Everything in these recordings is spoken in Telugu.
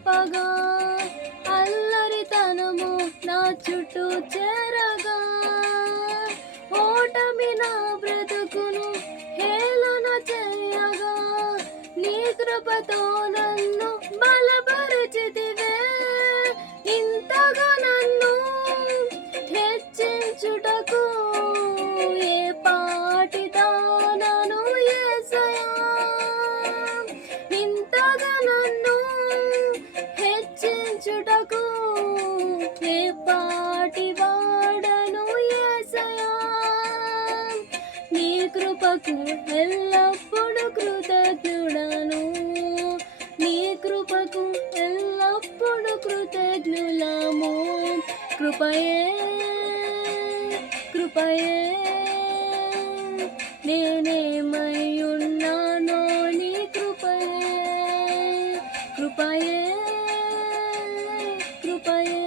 నింపగా అల్లరితనము నా చుట్టూ చేరగా ఓటమి నా బ్రతుకును హేళన చేయగా నీ కృపతో నన్ను బలపరిచితివే ఇంతగా నన్ను హెచ్చించుటకు ఏ పాటితో నన్ను యేసయ్యా ఇంతగా నన్ను హెచ్చించుటకు ఏ పాటి వాడను యేసయ్యా నీ కృపకు ఎల్లప్పుడు కృతజ్ఞుడను నీ కృపకు ఎల్లప్పుడు కృతజ్ఞులము కృపయే కృపయే నేనేమై ఉన్నానో నీ కృపయే కృపయే కృపయే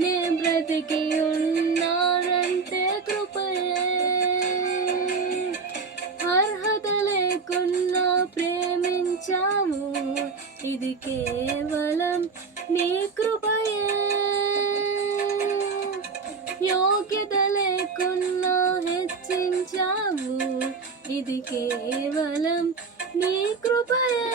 నే బ్రతికి ఉన్నానంటే కృపయే అర్హత లేకున్నా ప్రేమించావు ఇది కేవలం నీ కృపయే యోగ్యత లేకున్నా హెచ్చించావు ఇది కేవలం నీ కృపయే